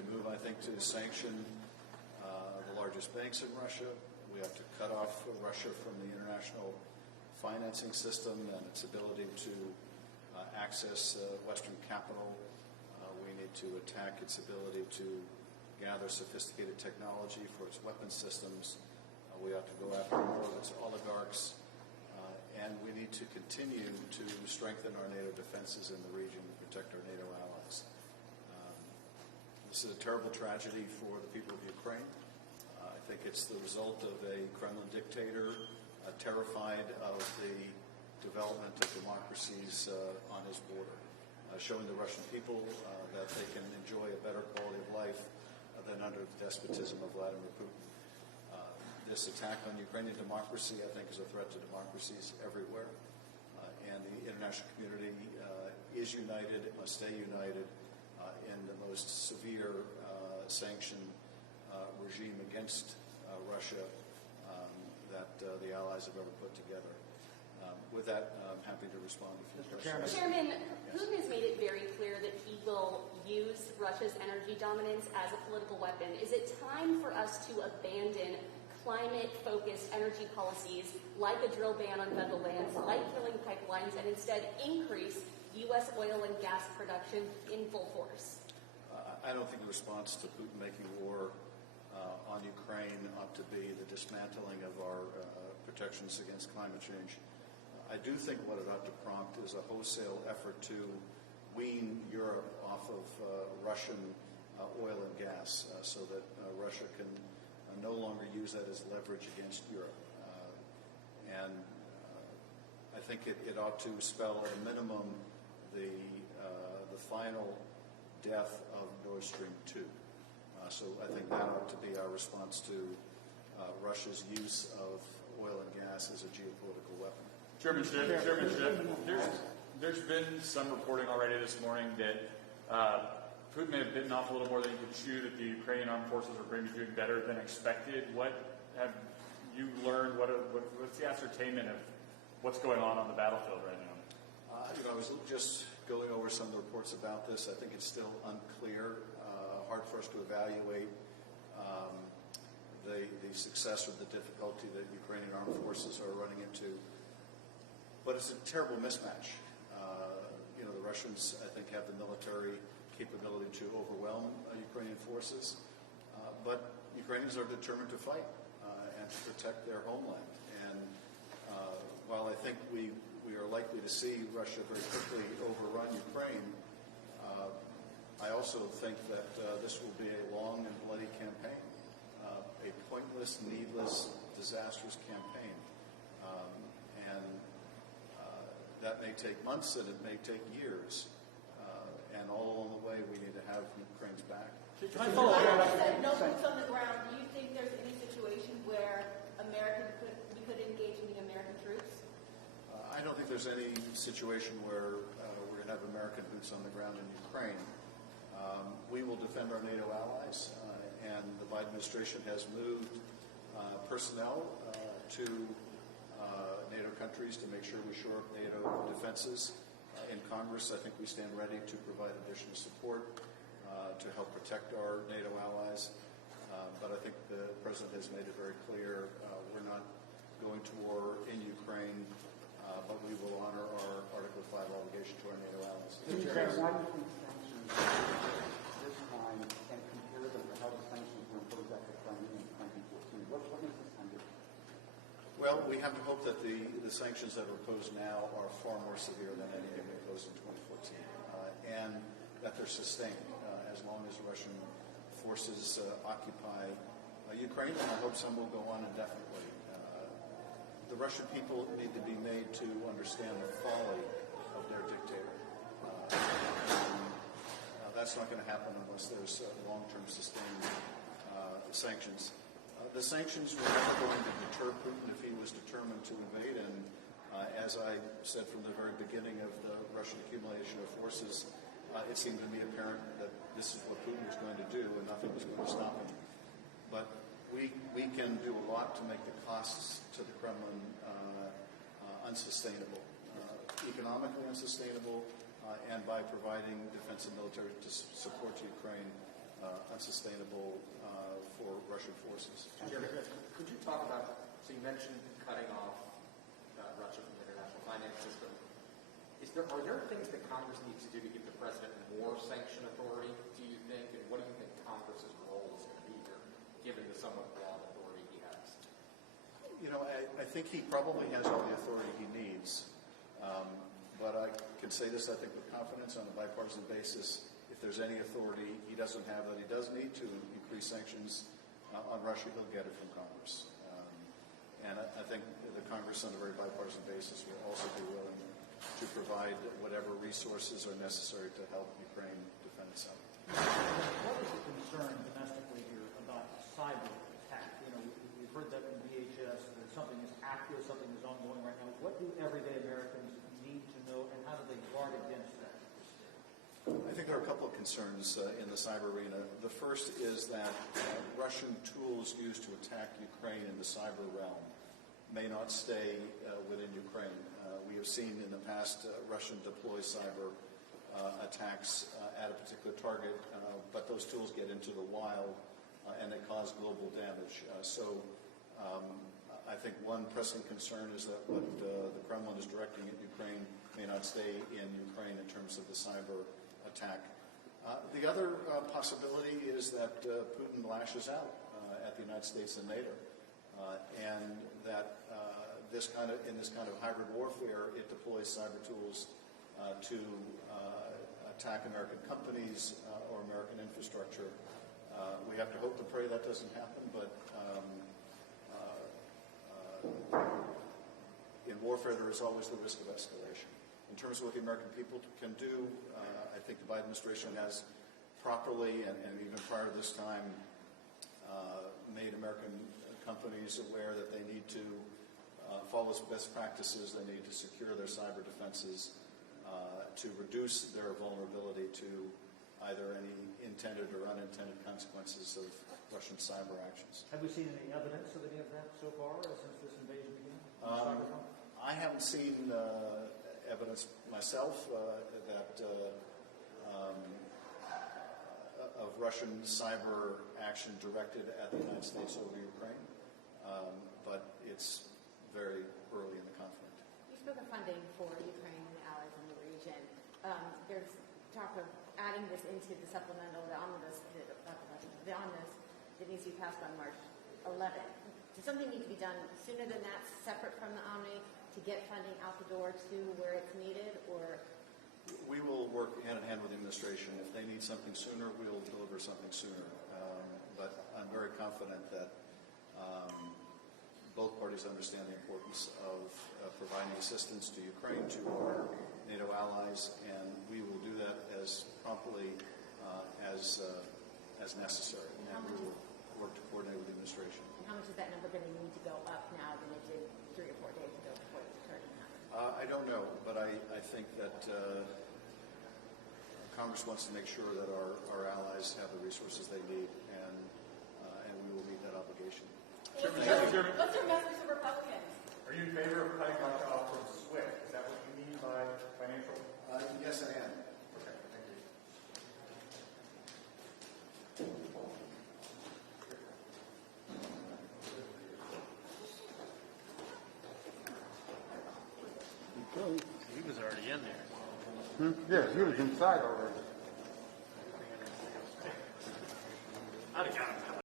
to move, I think, to sanction the largest banks in Russia. We have to cut off Russia from the international financing system and its ability to access Western capital. We need to attack its ability to gather sophisticated technology for its weapons systems. We have to go after more of its oligarchs. And we need to continue to strengthen our NATO defenses in the region and protect our NATO allies. This is a terrible tragedy for the people of Ukraine. I think it's the result of a Kremlin dictator terrified of the development of democracies on his border, showing the Russian people that they can enjoy a better quality of life than under the despotism of Vladimir Putin. This attack on Ukrainian democracy, I think, is a threat to democracies everywhere. And the international community is united, it must stay united in the most severe sanction regime against Russia that the Allies have ever put together. With that, I'm happy to respond to a few questions. Chairman, Putin has made it very clear that he will use Russia's energy dominance as a political weapon. Is it time for us to abandon climate-focused energy policies like a drill ban on federal lands, like killing pipelines, and instead increase U.S. oil and gas production in full force? I don't think the response to Putin making war on Ukraine ought to be the dismantling of our protections against climate change. I do think what it ought to prompt is a wholesale effort to wean Europe off of Russian oil and gas so that Russia can no longer use that as leverage against Europe. And I think it ought to spell at a minimum the final death of Nord Stream 2. So I think that ought to be our response to Russia's use of oil and gas as a geopolitical weapon. Chairman Schiff, there's been some reporting already this morning that Putin may have bitten off a little more than he could chew, that the Ukrainian armed forces are maybe doing better than expected. What have you learned? What's the ascertainment of what's going on the battlefield right now? I was just going over some of the reports about this. I think it's still unclear, hard for us to evaluate the success or the difficulty that Ukrainian armed forces are running into. But it's a terrible mismatch. The Russians, I think, have the military capability to overwhelm Ukrainian forces, but Ukrainians are determined to fight and to protect their homeland. And while I think we are likely to see Russia very quickly overrun Ukraine, I also think that this will be a long and bloody campaign, a pointless, needless, disastrous campaign. That may take months and it may take years. And all along the way, we need to have Ukraine's back. Can I follow up? No boots on the ground. Do you think there's any situation where we could engage in the American troops? I don't think there's any situation where we're going to have American boots on the ground in Ukraine. We will defend our NATO allies, and the Biden administration has moved personnel to NATO countries to make sure we shore up NATO defenses. In Congress, I think we stand ready to provide additional support to help protect our NATO allies. But I think the President has made it very clear we're not going to war in Ukraine, but we will honor our Article 5 obligation to our NATO allies. Why do you think sanctions this time and compare them to how the sanctions were imposed after Crimea in 2014? What makes this time different? Well, we have to hope that the sanctions that are imposed now are far more severe than anything imposed in 2014, and that they're sustained as long as Russian forces occupy Ukraine, and I hope some will go on indefinitely. The Russian people need to be made to understand the folly of their dictator. That's not going to happen unless there's long-term sustained sanctions. The sanctions were never going to deter Putin if he was determined to invade, and as I said from the very beginning of the Russian accumulation of forces, it seemed to me apparent that this is what Putin was going to do, and nothing was going to stop him. But we can do a lot to make the costs to the Kremlin unsustainable, economically unsustainable, and by providing defense and military support to Ukraine, unsustainable for Russian forces. Chairman, could you talk about, so you mentioned cutting off Russia from the international finance system. Are there things that Congress needs to do to give the president more sanction authority, do you think? And what do you think Congress's role is going to be here, given the somewhat broad authority he has? You know, I think he probably has all the authority he needs. But I can say this, I think, with confidence on a bipartisan basis. If there's any authority he doesn't have that he does need to increase sanctions on Russia, he'll get it from Congress. And I think the Congress, on a very bipartisan basis, will also be willing to provide whatever resources are necessary to help Ukraine defend itself. What is the concern domestically here about cyber attack? You know, we've heard that from DHS, that something is active, something is ongoing right now. What do everyday Americans need to know, and how do they guard against that? I think there are a couple of concerns in the cyber arena. The first is that Russian tools used to attack Ukraine in the cyber realm may not stay within Ukraine. We have seen in the past Russian deploy cyber attacks at a particular target, but those tools get into the wild and they cause global damage. So I think one pressing concern is that what the Kremlin is directing at Ukraine may not stay in Ukraine in terms of the cyber attack. The other possibility is that Putin lashes out at the United States and NATO, and that in this kind of hybrid warfare, it deploys cyber tools to attack American companies or American infrastructure. We have to hope and pray that doesn't happen, but in warfare there is always the risk of escalation. In terms of what the American people can do, I think the Biden administration has properly, and even prior to this time, made American companies aware that they need to follow best practices, they need to secure their cyber defenses to reduce their vulnerability to either any intended or unintended consequences of Russian cyber actions. Have we seen any evidence of any of that so far since this invasion began? I haven't seen evidence myself that of Russian cyber action directed at the United States over Ukraine, but it's very early in the conflict. You spoke of funding for Ukraine and the allies in the region. There's talk of adding this into the supplemental, the omnibus that needs to be passed on March 11th. Does something need to be done sooner than that, separate from the Omni, to get funding out the door to where it's needed, or? We will work hand in hand with the administration. If they need something sooner, we'll deliver something sooner. But I'm very confident that both parties understand the importance of providing assistance to Ukraine, to our NATO allies, and we will do that as promptly as necessary. And we will work to coordinate with the administration. And how much is that number going to need to go up now than it did 3 or 4 days ago before the turn happened? I don't know, but I think that Congress wants to make sure that our allies have the resources they need, and we will meet that obligation. Chairman. What's your message to Republicans? Are you in favor of cutting Russia off from SWIFT? Is that what you mean by financial? Yes, I am. Okay, thank you. He was already in there. Yes, he was inside already. I'd have got him.